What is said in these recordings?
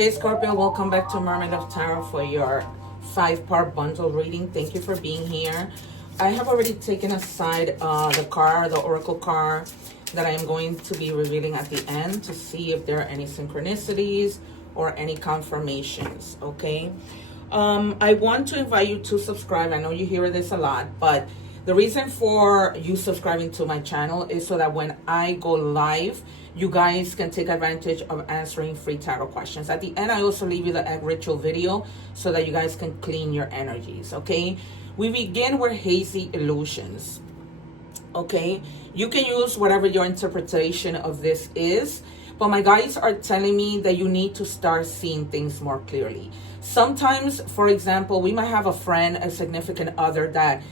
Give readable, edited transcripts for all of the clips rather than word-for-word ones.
Hey Scorpio, welcome back to Mermaid of Tarot for your 5-part bundle reading. Thank you for being here. I have already taken aside the oracle card that I am going to be revealing at the end to see if there are any synchronicities or any confirmations, okay? I want to invite you to subscribe. I know you hear this a lot, but the reason for you subscribing to my channel is so that when I go live, you guys can take advantage of answering free tarot questions. At the end, I also leave you the egg ritual video so that you guys can clean your energies, okay? We begin with hazy illusions, okay? You can use whatever your interpretation of this is, but my guides are telling me that you need to start seeing things more clearly. Sometimes, for example, we might have a friend, a significant other that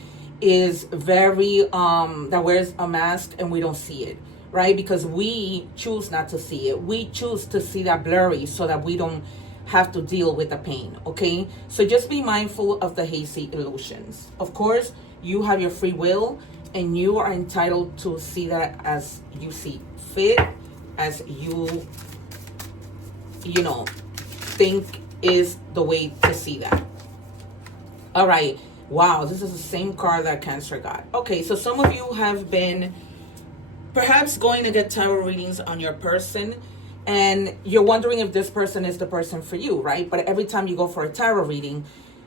is very, that wears a mask and we don't see it, right? Because we choose not to see it. We choose to see that blurry so that we don't have to deal with the pain, okay? So just be mindful of the hazy illusions. Of course, you have your free will and you are entitled to see that as you see fit, as you know, think is the way to see that. All right. Wow, this is the same card that Cancer got. Okay, so some of you have been perhaps going to get tarot readings on your person, and you're wondering if this person is the person for you, right? But every time you go for a tarot reading,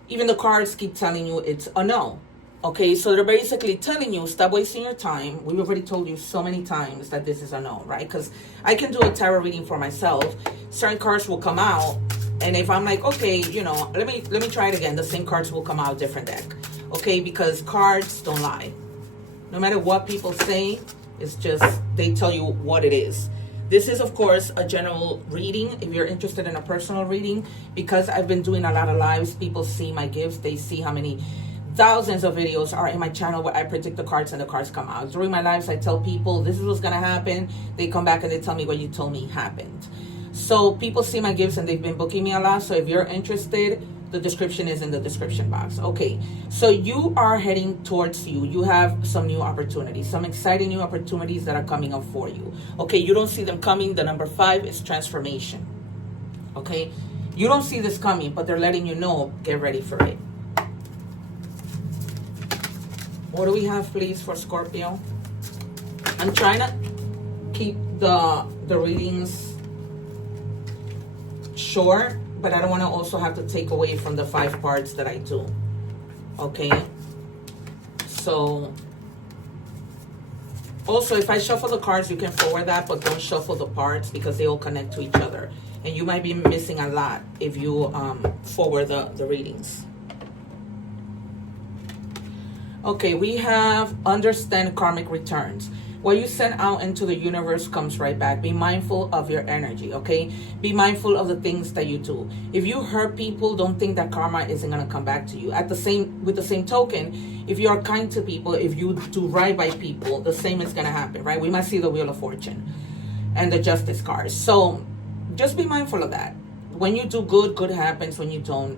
even the cards keep telling you it's a no. Okay, so they're basically telling you, stop wasting your time. We've already told you so many times that this is a no, right? Because I can do a tarot reading for myself. Certain cards will come out, and if I'm like, okay, you know, let me try it again, the same cards will come out, different deck. Okay, because cards don't lie. No matter what people say, it's just, they tell you what it is. This is, of course, a general reading. If you're interested in a personal reading, because I've been doing a lot of lives, people see my gifts. They see how many thousands of videos are in my channel where I predict the cards and the cards come out. During my lives, I tell people, this is what's going to happen. They come back and they tell me what you told me happened. So people see my gifts and they've been booking me a lot. So if you're interested, the description is in the description box. Okay, so you are heading towards you. You have some new opportunities, some exciting new opportunities that are coming up for you. Okay, you don't see them coming. The number 5 is transformation. Okay, you don't see this coming, but they're letting you know, get ready for it. What do we have, please, for Scorpio? I'm trying to keep the readings short, but I don't want to also have to take away from the 5 parts that I do. Okay, so also if I shuffle the cards, you can forward that, but don't shuffle the parts because they all connect to each other, and you might be missing a lot if you forward the readings. Okay, we have understand karmic returns. What you send out into the universe comes right back. Be mindful of your energy, okay? Be mindful of the things that you do. If you hurt people, don't think that karma isn't going to come back to you. With the same token, if you are kind to people, if you do right by people, the same is going to happen, right? We might see the Wheel of Fortune and the Justice cards. So just be mindful of that. When you do good, good happens. When you don't,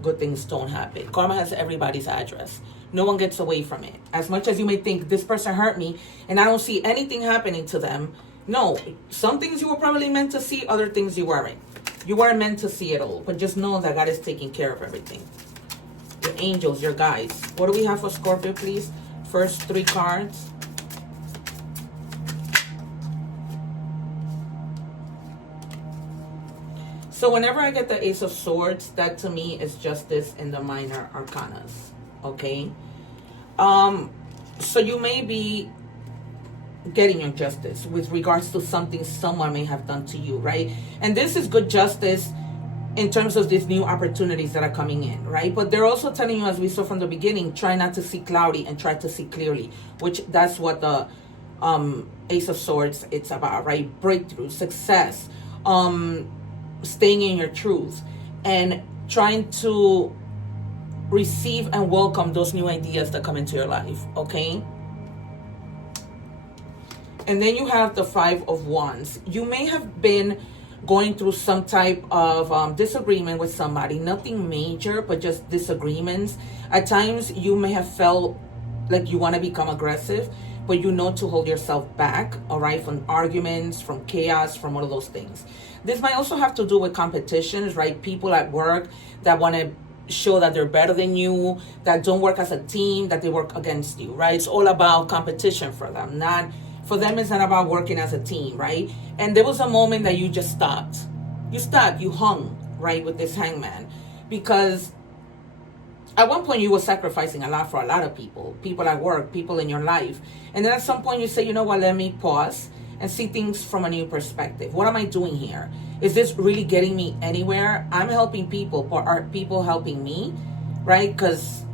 good things don't happen. Karma has everybody's address. No one gets away from it. As much as you may think this person hurt me and I don't see anything happening to them. No, some things you were probably meant to see, other things you weren't. You weren't meant to see it all. But just know that God is taking care of everything. Your angels, your guides. What do we have for Scorpio, please? First 3 cards. So whenever I get the Ace of Swords, that to me is justice in the minor arcanas. Okay, so you may be getting your justice with regards to something someone may have done to you, right? And this is good justice in terms of these new opportunities that are coming in, right? But they're also telling you, as we saw from the beginning, try not to see cloudy and try to see clearly, which that's what the Ace of Swords, it's about, right? Breakthrough, success, staying in your truth, and trying to receive and welcome those new ideas that come into your life, okay? And then you have the 5 of Wands. You may have been going through some type of disagreement with somebody. Nothing major, but just disagreements. At times, you may have felt like you want to become aggressive, but you know to hold yourself back, all right, from arguments, from chaos, from all of those things. This might also have to do with competitions, right? People at work that want to show that they're better than you, that don't work as a team, that they work against you, right? It's all about competition for them. Not for them, it's not about working as a team, right? And there was a moment that you just stopped. You hung, right, with this hangman, because at one point you were sacrificing a lot for a lot of people at work, people in your life. And then at some point you say, you know what, let me pause and see things from a new perspective. What am I doing here? Is this really getting me anywhere? I'm helping people, but are people helping me, right? Because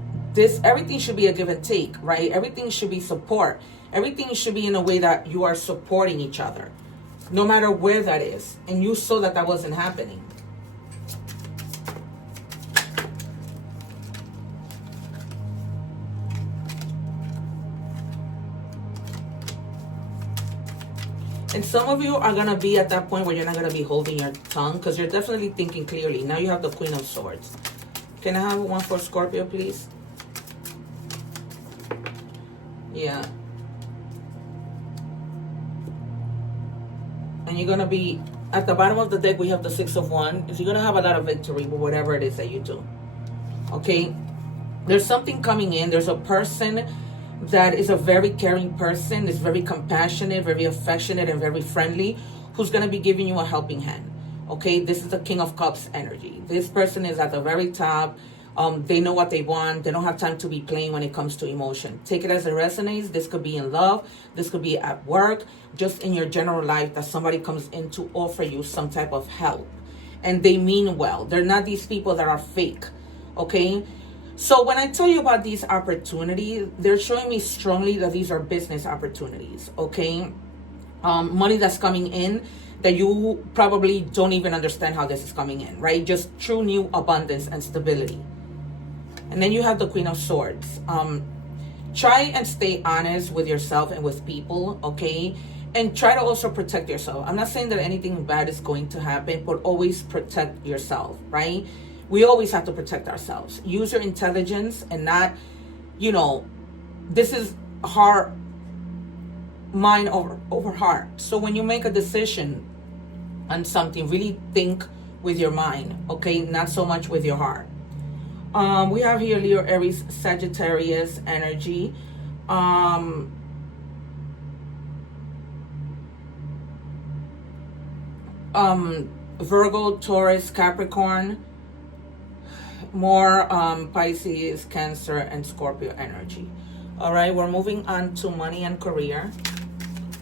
everything should be a give and take, right? Everything should be support. Everything should be in a way that you are supporting each other, no matter where that is. And you saw that wasn't happening. And some of you are going to be at that point where you're not going to be holding your tongue, because you're definitely thinking clearly. Now you have the Queen of Swords. Can I have one for Scorpio, please? Yeah. And you're going to be, at the bottom of the deck, we have the Six of Wands. You're going to have a lot of victory with whatever it is that you do. Okay? There's something coming in. There's a person that is a very caring person, is very compassionate, very affectionate, and very friendly, who's going to be giving you a helping hand. Okay, this is the King of Cups energy. This person is at the very top. They know what they want. They don't have time to be playing when it comes to emotion. Take it as it resonates. This could be in love. This could be at work, just in your general life, that somebody comes in to offer you some type of help. And they mean well. They're not these people that are fake. Okay? So when I tell you about these opportunities, they're showing me strongly that these are business opportunities, okay? Money that's coming in that you probably don't even understand how this is coming in, right? Just true new abundance and stability. And then you have the Queen of Swords. Try and stay honest with yourself and with people, okay? And try to also protect yourself. I'm not saying that anything bad is going to happen, but always protect yourself, right? We always have to protect ourselves. Use your intelligence and not, this is heart, mind over heart. So when you make a decision on something, really think with your mind, okay? Not so much with your heart. We have here Leo, Aries, Sagittarius energy. Virgo, Taurus, Capricorn. More Pisces, Cancer, and Scorpio energy. All right, we're moving on to money and career.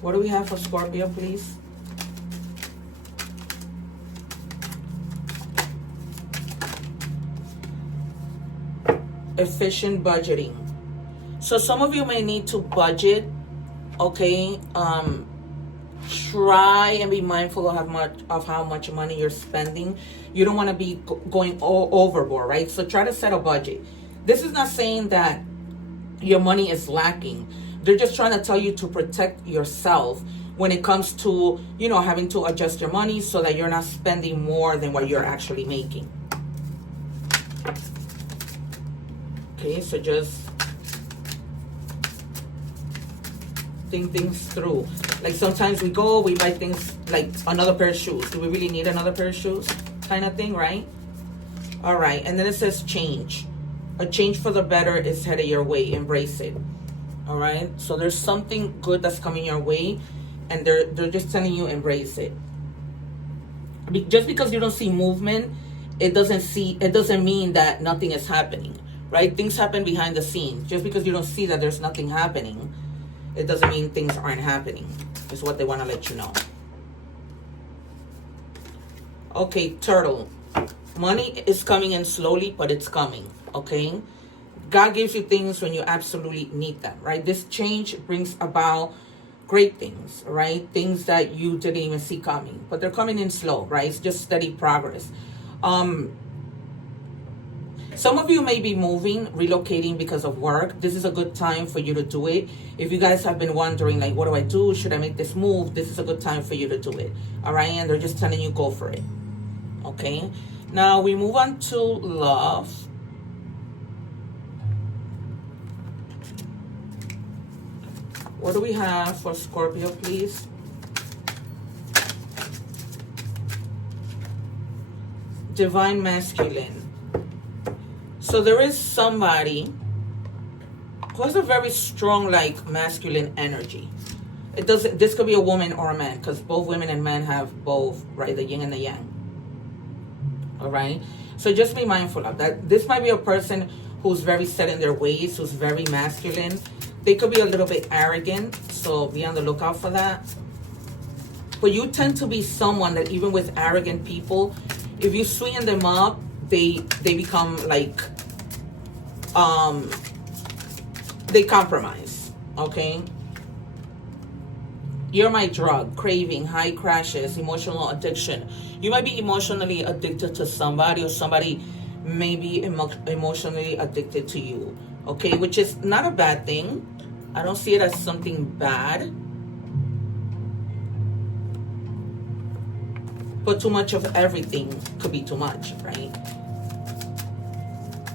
What do we have for Scorpio, please? Efficient budgeting. So some of you may need to budget, okay? Try and be mindful of how much money you're spending. You don't want to be going overboard, right? So try to set a budget. This is not saying that your money is lacking. They're just trying to tell you to protect yourself when it comes to, having to adjust your money so that you're not spending more than what you're actually making. Okay, so just think things through. Like sometimes we buy things like another pair of shoes. Do we really need another pair of shoes? Kind of thing, right? All right, and then it says change. A change for the better is headed your way. Embrace it. All right, so there's something good that's coming your way, and they're just telling you embrace it. Just because you don't see movement, it doesn't mean that nothing is happening, right? Things happen behind the scenes. Just because you don't see that there's nothing happening, it doesn't mean things aren't happening. Is what they want to let you know. Okay, Turtle. Money is coming in slowly, but it's coming, okay? God gives you things when you absolutely need them, right? This change brings about great things, right? Things that you didn't even see coming, but they're coming in slow, right? It's just steady progress. Some of you may be moving, relocating because of work. This is a good time for you to do it. If you guys have been wondering, like, what do I do? Should I make this move? This is a good time for you to do it, all right? And they're just telling you go for it, okay? Now we move on to love. What do we have for Scorpio, please? Divine Masculine. So there is somebody who has a very strong, like, masculine energy. It doesn't, this could be a woman or a man, because both women and men have both, right? The yin and the yang. All right? So just be mindful of that. This might be a person who's very set in their ways, who's very masculine. They could be a little bit arrogant, so be on the lookout for that. But you tend to be someone that, even with arrogant people, if you sweeten them up, they become like, they compromise, okay? You're my drug, craving, high crashes, emotional addiction. You might be emotionally addicted to somebody, or somebody may be emotionally addicted to you, okay? Which is not a bad thing. I don't see it as something bad. But too much of everything could be too much, right?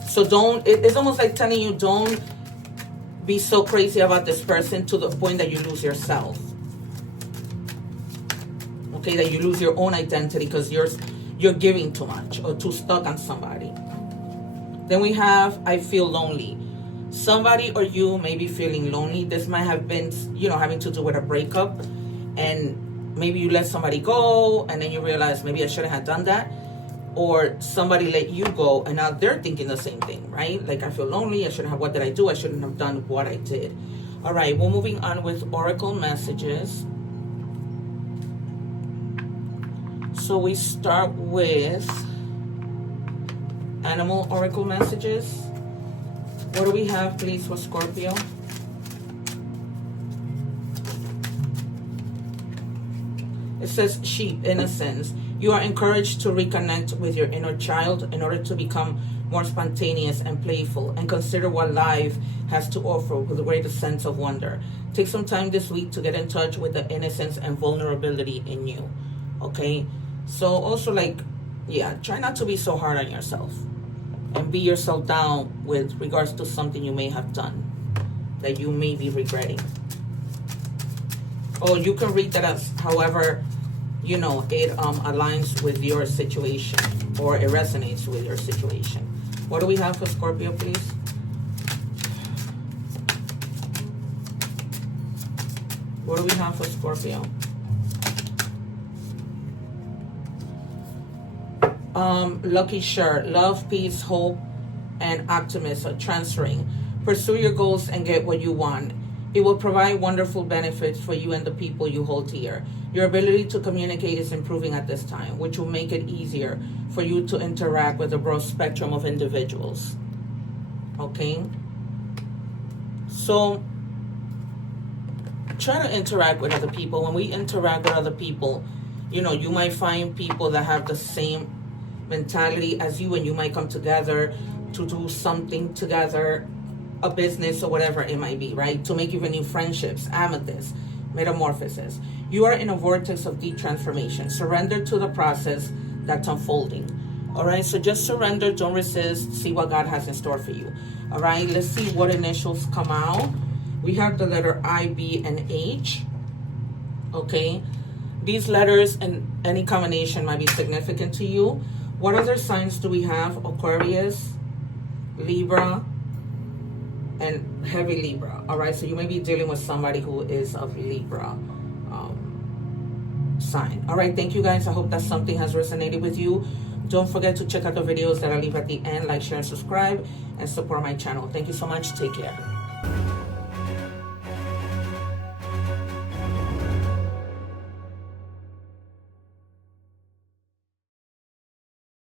So don't, it's almost like telling you, don't be so crazy about this person to the point that you lose yourself. Okay, that you lose your own identity because you're giving too much or too stuck on somebody. Then we have, I feel lonely. Somebody or you may be feeling lonely. This might have been, you know, having to do with a breakup, and maybe you let somebody go and then you realize, maybe I shouldn't have done that. Or somebody let you go and now they're thinking the same thing, right? Like, I feel lonely. I shouldn't have, what did I do? I shouldn't have done what I did. All right, we're moving on with Oracle messages. So we start with Animal Oracle messages. What do we have, please, for Scorpio? It says sheep, innocence. You are encouraged to reconnect with your inner child in order to become more spontaneous and playful, and consider what life has to offer with a greater sense of wonder. Take some time this week to get in touch with the innocence and vulnerability in you, okay? So also, like, yeah, try not to be so hard on yourself and beat yourself down with regards to something you may have done that you may be regretting. Or you can read that as however, you know, it aligns with your situation or it resonates with your situation. What do we have for Scorpio, please? What do we have for Scorpio? Lucky shirt, love, peace, hope, and optimism are transferring. Pursue your goals and get what you want. It will provide wonderful benefits for you and the people you hold dear. Your ability to communicate is improving at this time, which will make it easier for you to interact with a broad spectrum of individuals. Okay? So, try to interact with other people. When we interact with other people, you know, you might find people that have the same mentality as you, and you might come together to do something together, a business or whatever it might be, right? To make even new friendships, amethyst, metamorphosis. You are in a vortex of deep transformation. Surrender to the process that's unfolding. All right, so just surrender, don't resist, see what God has in store for you. All right, let's see what initials come out. We have the letter I, B, and H. Okay, these letters and any combination might be significant to you. What other signs do we have? Aquarius, Libra, and heavy Libra. All right, so you may be dealing with somebody who is of Libra sign. All right, thank you guys. I hope that something has resonated with you. Don't forget to check out the videos that I leave at the end. Like, share, and subscribe, and support my channel. Thank you so much. Take care.